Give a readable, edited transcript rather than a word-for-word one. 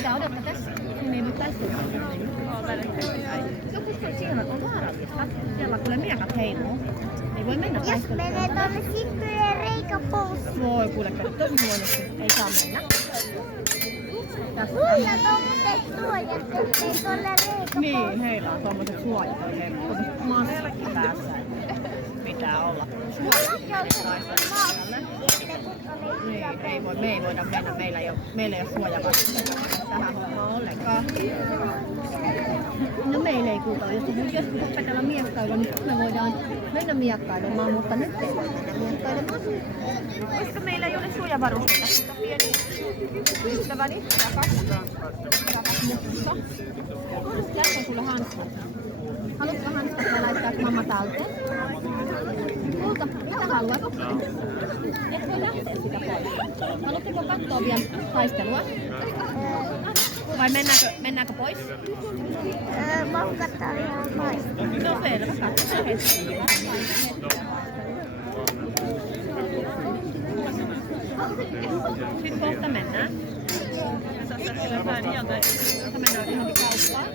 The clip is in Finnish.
Sitä odottaa tässä. Niin ei voi taistella. Joku siellä on vaarallista. Siellä kuule miekat heiluu. Ei voi mennä Jos taistelemaan. menee tonne sippujen reikäpoussiin. Voi kuule käydä tosi huonosti. Ei saa mennä. Muilla tommoset suojat, ettei tolle reikäpoussiin. Niin, heillä on tommoset suojat. Tommoset maskit päässä. Pitää olla. Niin, ei voi, me ei voida mennä. Meillä ei ole suojavarusteita tähän hommaan ollenkaan. No meillä ei kuulta, jos joskus opetella miekkailua, niin me voidaan mennä miekkailemaan, mutta nyt ei voi mennä miekkailemaan. Koska meillä ei ole suojavarusteita, mutta pieni ystäväni, rakas musta. Tässä on sulle hanskut. Haluatko hanskat vai laittaa mamma talteen? Kulta, mitä haluat? Et voi lähteä sitä pois. Haluatteko katsoa vielä taistelua? Vai mennäänkö pois? Moukattaa ihan pois. No selvä, katsotaan hetki. Sitten kohta mennään. Kohta mennään johonkin kauppaan.